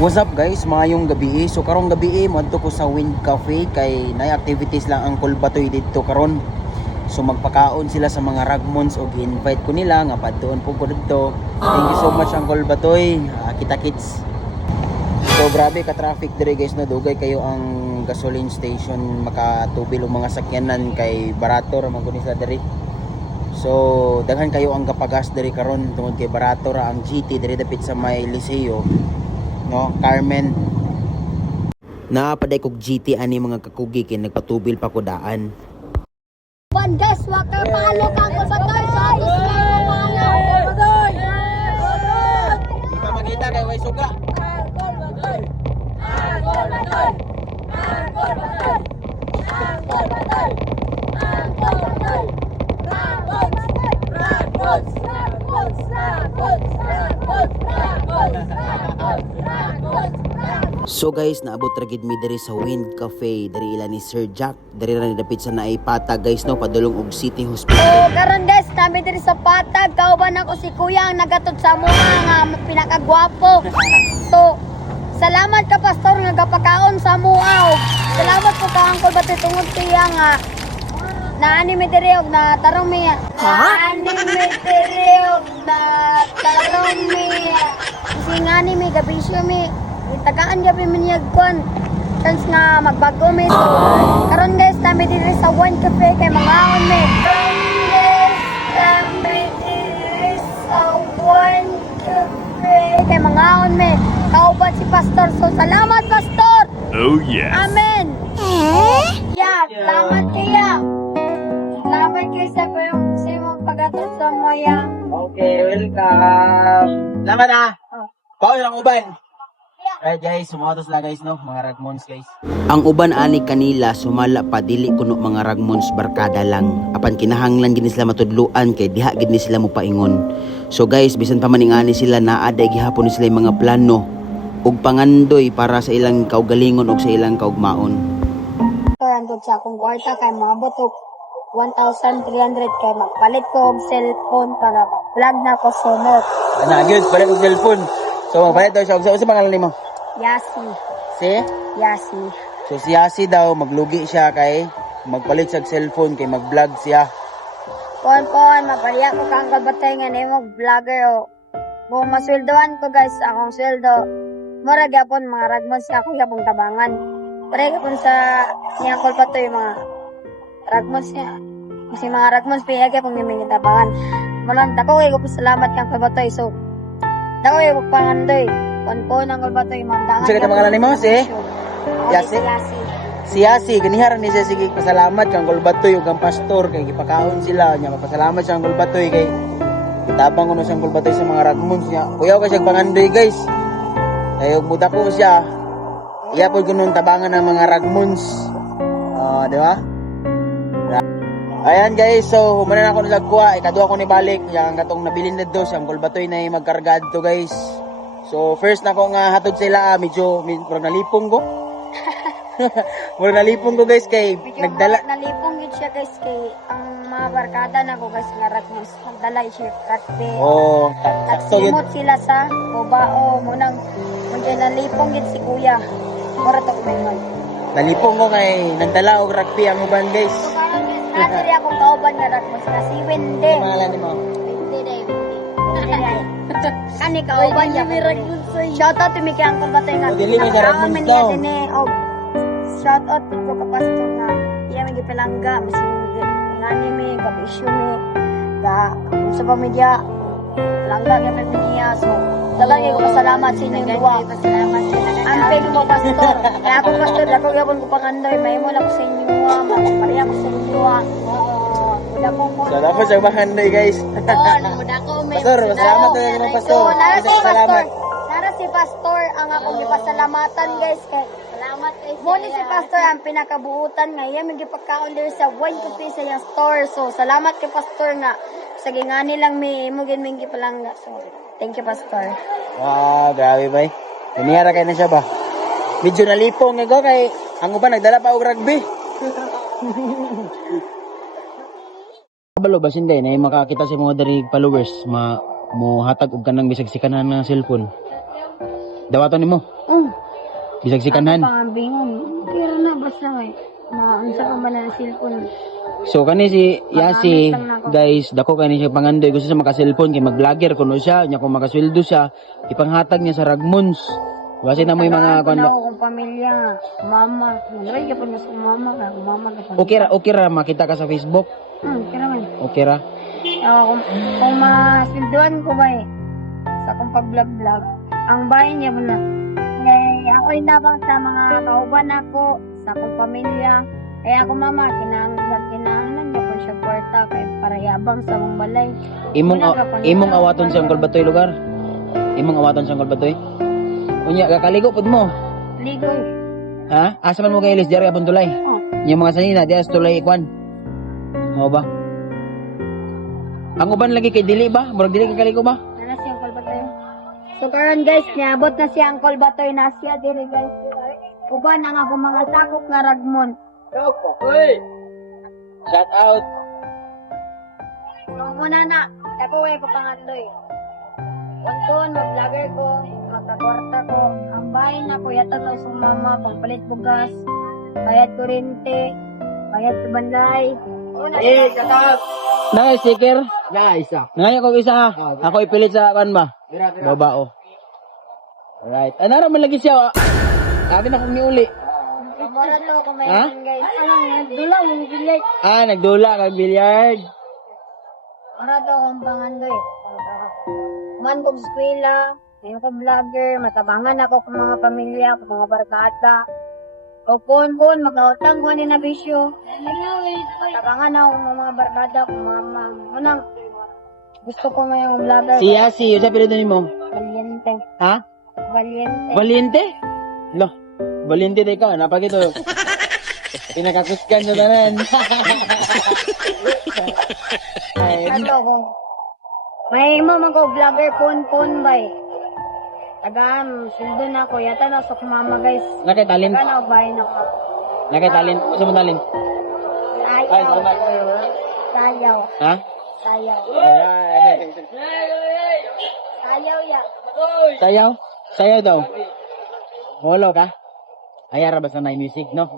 What's up guys, maayong gabi. So karong gabi moadto ko sa Wind Cafe kay nay activities lang ang Kulbatoy dito karon. So magpakaon sila sa mga ragmons o gi-invite ko nila nga padtuon po ko dito. Thank you so much ang Kulbatoy. Kita kits. So grabe ka traffic dire guys, no dugay kayo ang gasoline station makatubil og mga sakyanan kay barato ra man kuno sila dire. So daghan kayo ang gapagas dire karon tungod kay barato ra ang GT dire dapit sa may Liceo. No, Carmen. Naapaday kog GT ani mga kakugi kay nagpatubil pa ko daan. Bandes water palo ka ko batay sa palo batay. Di pa makita kay way suga. So guys, naabot ra gid mi diri sa Wind Cafe, diri ila ni Sir Jack, diri ra ni dapit sa Naipata guys no, padulong og City Hospital. Oh, karon guys, kami diri sa Patag, kauban ako si Kuya ang nagatod sa mga nga pinakagwapo. So, salamat ka pastor nga gapakaon sa mua. Salamat po ka angkol bati tungod siya nga naani mi diri og na tarong mi. Naani mi diri og na tarong mi. Kasi ngani mi gabisyo mi. Tagaan gabi minyagkon since nga magbago mi so karon guys kami diri sa One Cafe kay mangaon mi kami diri sa One Cafe kay mangaon mi kauban si pastor so salamat pastor. Oh yes. Amen. Yeah, salamat kayo sa imong pag-atod sa moya. Okay, welcome. Salamat ah. Pao lang uban. Right guys, sumatos lang guys no, mga ragmons guys. Ang uban ani kanila sumala pa dili kuno mga ragmons barkada lang. Apan kinahanglan gid sila matudluan kay diha gid sila mo paingon. So guys, bisan pa maningani sila naaday gihapon sila mga plano ug pangandoy para sa ilang kaugalingon ug sa ilang kaugmaon. Andod sa akong kwarta kay maabot og 1,300 kay magpalit ko og cellphone para mag-vlog na ko sunod. Ana, gyud palit og cellphone. So magpalit daw siya. Sa pangalan nimo? Yasi. Si? Yasi. So si Yasi daw maglugi siya kay magpalit sa cellphone kay mag-vlog siya. Pon, mapaliya ko kang kabatay nga nimo vlogger o. Kung masweldoan ko guys, akong sweldo. Mura gyapon mga ragmons siya akong gyapon tabangan. Pare gyapon sa niya call pa to yung mga ragmons niya. Kasi mga ragmons piya gyapon may tabangan. Malang dako ko salamat kang kabatay so. Dako ko pangandoy. Pon ang call pa to yung mga tangan. Sige ta pangalan nimo si? Yasi? Yasi. Si Yasi, ganiharan ni siya sige pasalamat kang Kulbatoy ug ang pastor kay gipakaon sila nya pasalamat siya ang Kulbatoy kay tabang kuno siyang Kulbatoy sa mga ragmons niya. Kuyaw ka siya pangandoy guys. Ay ug muda ko siya. Iya po kuno tabangan ng mga ragmons. Di ba? Ayan guys, so humanan ako sa kuha, ikaduha ko ni balik yang katong nabilin na do siyang Kulbatoy na magkarga dito guys. So first na ko nga hatod sila medyo nalipong ko. Mura nalipong ko guys kay nagdala. Nalipong yun siya guys kay ang mga barkada na ko guys nga ragmons. Nagdala siya kakbe. Oh, sakto yun. Nagsimot sila sa bobao mo nang mundial nalipong yun si kuya. Mura to kumayon. Nalipong ko kay nagdala og rugby ang uban guys. So karon natiri akong kauban nga ragmons na si Wende. Ano pangalan nimo? Kani kauban niya ragmons. Shout out to Miki Angkol Batay nga. Dili mi sa ragmons daw. Shout out to ko pastor nga. Iya may gipalangga bising ngani mi gabisyo mi ga sa pamilya. Langga nga pamilya so dalang ko pasalamat sa inyong duwa. Pasalamat sa amping mo pastor. Kaya ako pastor ako gyapon ko pangandoy may mo lang ko sa inyo pariya ko sa inyo. Oo. Wala ko mo. So dapat sa bahanday guys. Oo, nako may. Pastor, salamat sa mga pastor. Salamat. Nara si pastor ang akong gipasalamatan guys kay salamat kay mo ni si pastor ang pinakabuutan nga iya may gipagkaon diri sa One Cafe sa iyang store. So salamat kay pastor nga sa gingani lang mo gin mingi palangga. So thank you pastor. Grabe ba? Naniyara kay na siya ba? Medyo nalipong nga go kay ang uban nagdala pa og rugby. Kabalo ba sinday na makakita sa mga dari followers mo hatag og kanang bisag sikanan ng cellphone. Dawaton nimo. Bisag si kanhan. Pangambingon. Pero na basta may maunsa ka man ang cellphone. So kani si Yasi, Magamit lang nako. guys, dako kani siya pangandoy gusto sa maka-cellphone kay mag-vlogger kuno siya, nya kung makasweldo siya, ipanghatag niya sa Ragmons. Kasi na mo yung mga Tagaan ko kon. na ako kung pamilya, mama. Nalay ka pa na sa mama ka, mama ka pa. Okay ra makita ka sa Facebook. Kira man. Okay ra. Kung masinduan ko ba sa kong pag-vlog-vlog, ang bahay niya mo na. Ngay, ako yung nabang sa mga kauban ako, sa akong pamilya. Kaya ako mama, kinahanglan niya po siya kwarta kay para yabang sa mong balay. Imong awaton sa Angkol Batoy lugar. Imong awaton sa Angkol Batoy. Unya kakaligo pud mo. Ligoy. Ha? Asa man mo kay Elis diri abon tulay? Oh. Yung mga sanina diya sa tulay ikwan. Mo ba? Ang uban lagi kay dili ba? Murag dili ka kaligo ba? Ano si Uncle Batoy? So karon guys, niabot na si Uncle Batoy na siya diri guys. Uban ang ako mga sakop nga ragmon. Hoy. Shout out. So muna na, ako ay papangandoy. Unton, mag-vlogger ko, magkakwarta ko. Ang bahay na ko, yata na sa mama, pangpalit bugas, bayad kurente, bayad sa banday. Shout out. Na sticker. Na, isa. Ngayon ko isa ha. Ako ipilit sa kan ba? Babao. Alright. Ano naman lagi siya? Sabi na kong niuli. Mura to, kung may Ha? guys. Dula, mong bilyay. Nagdula kag billiard. Mura to, kung pangandoy. Man kong skwela, ngayon ko vlogger, matabangan ako kung mga pamilya, kung mga barkada. O kun, magkautang ko ni na bisyo. Matabangan ako kung mga barkada, kung mga unang gusto ko ngayong vlogger. Si Yasi, yung sa pinito mo. Valiente. Ha? Valiente. Valiente? Lo, Valiente de ka, napagito. Pinakakuskan sa tanan. Ato ko. May mo ko vlogger pon bay. Tagam, sildo na ko. Yata na sa mama guys. Nakay talent. Taga na ako bahay na ko. Nakay talent. Gusto mo talent? Ay, Sayaw. salamat. Sayaw. Ha? Sayaw. Sayaw ya. Sayaw? Sayaw daw. Holo ka? Ayara basta na music, no?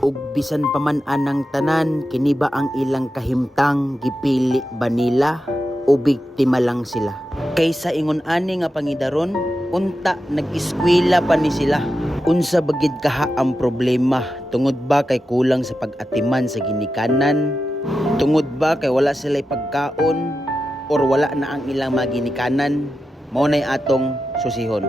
Ug bisan pa man anang tanan, kini ba ang ilang kahimtang gipili ba nila o biktima lang sila? Kaysa ingon ani nga pangidaron, unta nag-eskwela pa ni sila. Unsa bagid kaha ang problema? Tungod ba kay kulang sa pag-atiman sa ginikanan? Tungod ba kay wala sila pagkaon or wala na ang ilang mga ginikanan? Mao nay atong susihon.